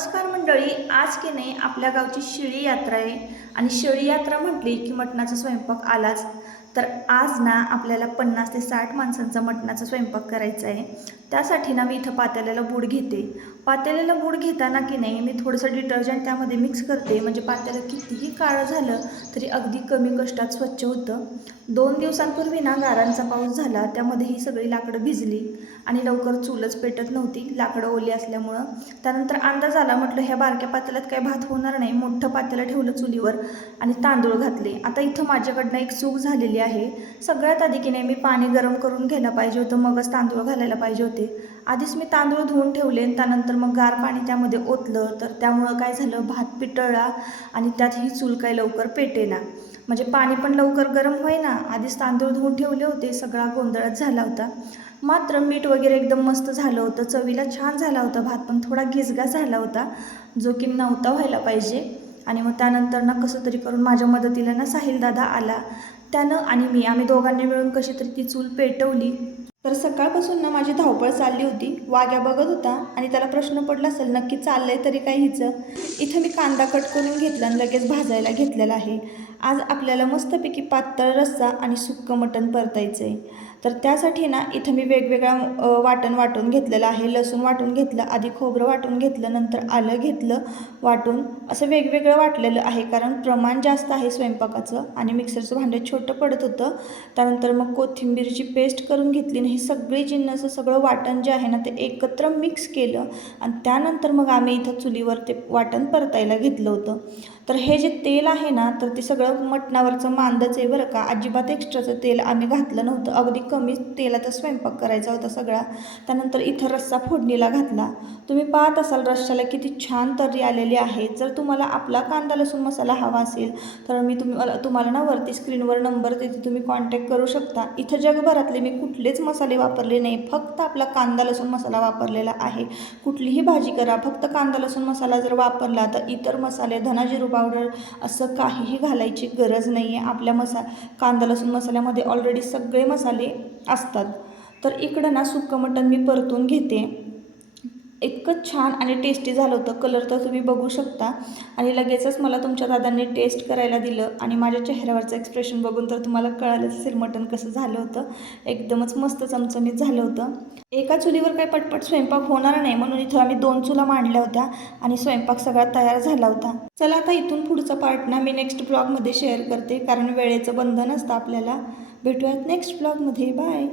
नमस्कार मंडळी, आज की नाही आपल्या गावची शिळी यात्रा आहे आणि शिळी यात्रा म्हटली की मटणाचा स्वयंपाक आलाच. तर आज ना आपल्याला 50 ते 60 माणसांचा मटणाचा स्वयंपाक करायचा आहे. त्यासाठी ना मी इथं पातेल्याला बूड घेते. पातेल्याला बूड घेताना की नाही मी थोडंसं डिटर्जंट त्यामध्ये मिक्स करते, म्हणजे पातेलं कितीही काळं झालं तरी अगदी कमी कष्टात स्वच्छ होतं. 2 दिवसांपूर्वी ना गारांचा पाऊस झाला, त्यामध्ये ही सगळी लाकडं भिजली आणि लवकर चूलच पेटत नव्हती, लाकडं ओली असल्यामुळं. त्यानंतर अंदाज आला, म्हटलं ह्या बारक्या पातेल्यात काही भात होणार नाही, मोठं पातेलं ठेवलं चुलीवर आणि तांदूळ घातले. आता इथं माझ्याकडनं एक चूक झालेली आहे. सगळ्यात आधी की नाही मी पाणी गरम करून घ्यायला पाहिजे होतं, मगच तांदूळ घालायला पाहिजे होते. आधीच मी तांदूळ धुवून ठेवले आणि त्यानंतर मग गार पाणी त्यामध्ये ओतलं, तर त्यामुळं काय झालं, भात पितळला आणि त्यात ही चूल काही लवकर पेटेना. म्हणजे पाणी पण लवकर गरम होईना, आधीच तांदूळ धुवून ठेवले होते, सगळा गोंधळच झाला होता. मात्र मीठ वगैरे एकदम मस्त झालं होतं, चवीला छान झाला होता भात, पण थोडा गिजगा झाला होता, जो की नव्हता व्हायला पाहिजे. आणि मग त्यानंतर ना कसं तरी करून माझ्या मदतीला ना साहिल दादा आला. त्यानं आणि आम्ही दोघांनी मिळून कशी तरी ती चूल पेटवली. तर सकाळपासून ना माझी धावपळ चालली होती. वाघ्या बघत होता आणि त्याला प्रश्न पडला असेल नक्की चाललंय तरी काय हिचं. इथं मी कांदा कट करून घेतला आणि लगेच भाजायला घेतलेला आहे. आज आपल्याला मस्तपैकी पातळ रस्सा आणि सुक्कं मटण परतायचं आहे. तर त्यासाठी ना इथं मी वेगवेगळा वाटण वाटून घेतलेलं आहे. लसूण वाटून घेतलं, आधी खोबरं वाटून घेतलं, नंतर आलं घेतलं वाटून, असं वेगवेगळं वाटलेलं आहे, कारण प्रमाण जास्त आहे स्वयंपाकाचं आणि मिक्सरचं भांडं छोटं पडत होतं. त्यानंतर मग कोथिंबीरची पेस्ट करून घेतली आणि हे सगळे जिन्नस सगळं वाटण जे आहे ना ते एकत्र मिक्स केलं आणि त्यानंतर मग आम्ही इथं चुलीवर ते वाटण परतायला घेतलं होतं. तर हे जे तेल आहे ना, तर ते सगळं मटणावरचं मांदच आहे बरं का, अजिबात एक्स्ट्राचं तेल आम्ही घातलं नव्हतं, अगदी कमी तेलाचा स्वयंपाक करायचा होता सगळा. त्यानंतर इथं रस्सा फोडणीला घातला. तुम्ही पाहत असाल रश्श्याला किती छान तर्री आलेली आहे. जर तुम्हाला आपला कांदा लसूण मसाला हवा असेल तर मी तुम्हाला ना वरती स्क्रीनवर नंबर देते, तुम्ही कॉन्टॅक्ट करू शकता. इथं जगभरातले मी कुठलेच मसाले वापरले नाही, फक्त आपला कांदा लसूण मसाला वापरलेला आहे. कुठलीही भाजी करा, फक्त कांदा लसूण मसाला जर वापरला तर इतर मसाले, धना जिरू पावडर असं काहीही घालायची गरज नाही आहे. आपल्या कांदा लसूण मसाल्यामध्ये ऑलरेडी सगळे मसाले असतात. तर इकडं ना सुक्कं मटण मी परतून घेते. इतकं छान आणि टेस्टी झालं होतं, कलर तर तुम्ही बघू शकता. आणि लगेचच मला तुमच्या दादांनी टेस्ट करायला दिलं आणि माझ्या चेहऱ्यावरचं एक्सप्रेशन बघून तर तुम्हाला कळालंच असेल मटण कसं झालं होतं. एकदमच मस्त चमचमीत झालं होतं. एका चुलीवर काही पटपट स्वयंपाक होणार नाही, म्हणून इथं आम्ही 2 चुला मांडल्या होत्या आणि स्वयंपाक सगळा तयार झाला होता. चला आता इथून पुढचा पार्ट ना मी नेक्स्ट ब्लॉगमध्ये शेअर करते, कारण वेळेचं बंधन असतं आपल्याला. भेटूयात नेक्स्ट ब्लॉगमध्ये. बाय.